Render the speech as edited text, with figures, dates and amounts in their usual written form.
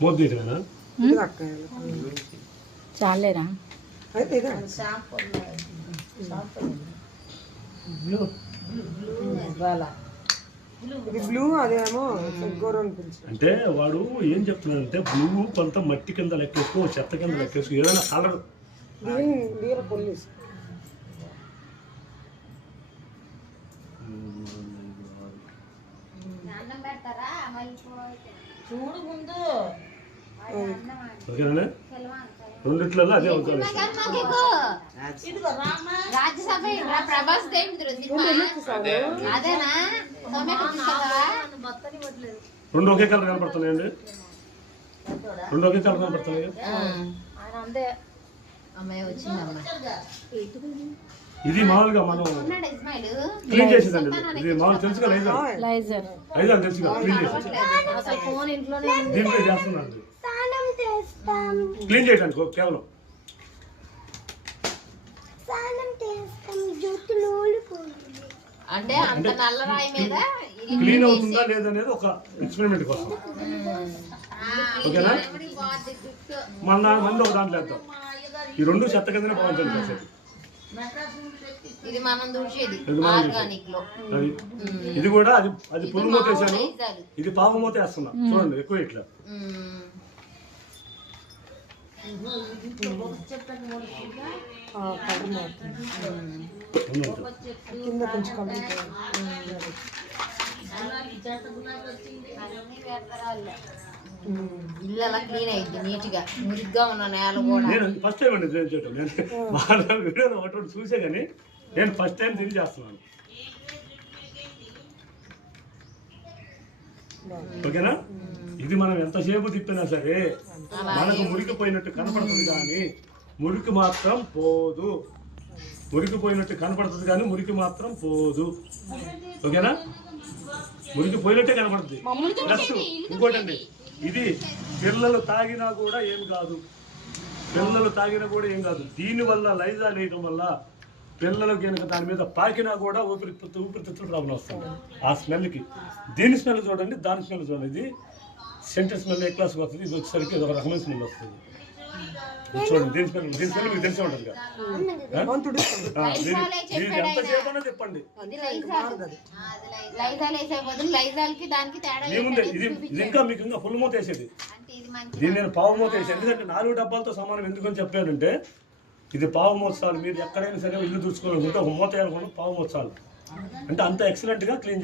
మూత తీయటమేనా? చాలేరా బ్లూ అదేమో అంటే వాడు ఏం చెప్తున్నాడంటే బ్లూ కొంత మట్టి కింద లెక్కేసుకో, చెత్త కింద లెక్కేసుకో, ఏదైనా కలర్ పోలీస్ చూడు ముందు ఓకేనా? రెండిట్లలో అదే అవుతుంది. రెండు ఒకే కలర్ కనపడుతున్నాయండి, రెండు ఒకే కలర్ కనపడుతున్నాయి. ఇది మామూలుగా మనం క్లీన్ చేసేదండి. ఇది మామూలు తెలుసు కదా, లైజర్ తెలుసు కదా, క్లీన్ చేసేది. దీంట్లో చేస్తున్నాండి క్లీన్ చేయడానికి కేవలం. అంటే అంత నల్ల రాయి మీద క్లీన్ అవుతుందా లేదనేది ఒక ఎక్స్పెరిమెంట్ కోసం. ఓకేనా? మన మంది ఒక దాంట్లో వేద్దాం. ఈ రెండు చెత్త కిందనే బాగుంటుంది చేసేది. ఇది మనం చూసేది ఆర్గానిక్ లో. ఇది కూడా అది పుల్లు మూత వేసాను, ఇది పాము మూత వేస్తున్నా. చూడండి ఎక్కువ ఇట్లా. కింద కొంచెం ఇల్లు అలా క్లీన్ అయింది నీట్ గా, మురిగ్గా ఉన్న నేల కూడా. నేను ఫస్ట్ టైం అండి డ్రైన్ చేయటం. నేను వీడియోలో ఒకటి చూసే కానీ నేను ఫస్ట్ టైం తిరిగి చేస్తున్నాను. ఓకేనా? ఇది మనం ఎంతసేపు తిప్పినా సరే మనకు మురికిపోయినట్టు కనపడుతుంది కానీ మురికి మాత్రం పోదు. మురికిపోయినట్టు కనపడుతుంది కానీ మురికి మాత్రం పోదు. ఓకేనా? మురికి పోయినట్టే కనపడుతుంది. ప్లస్ ఇంకోటండి, ఇది పిల్లలు తాగినా కూడా ఏం కాదు, పిల్లలు తాగినా కూడా ఏం కాదు. దీనివల్ల లైజాల్ వేయడం వల్ల పిల్లలు కనుక దాని మీద పాకినా కూడా ఊపిరితిత్తులు ప్రాబ్లం వస్తుంది ఆ స్మెల్కి. దీని స్మెల్ చూడండి, దాని స్మెల్ చూడండి. ఇది సెంటర్ స్మెల్ ఏ క్లాస్కి వస్తుంది, ఇది వచ్చేసరికి ఇది ఒక రకమైన స్మెల్ వస్తుంది. చూడండి దీని స్మెల్ మీకు తెలిసే ఉంటుంది కదా. ఇది ఎంతసేపు అన్నా చెప్పండి. ఏముంది ఇది ఇంకా మీకు ఇంకా ఫుల్ మూత వేసేది. దీన్ని నేను పావు మూత వేసాను. ఎందుకంటే 4 డబ్బాలతో సమానం ఎందుకని చెప్పానంటే ఇది పావు మూత చాలు. మీరు ఎక్కడైనా సరే ఇల్లు తుడుచుకోవాలనుకుంటే ఒక మూత వేయాలనుకుంటే పావు మూత చాలు. అంటే అంత ఎక్సలెంట్గా క్లీన్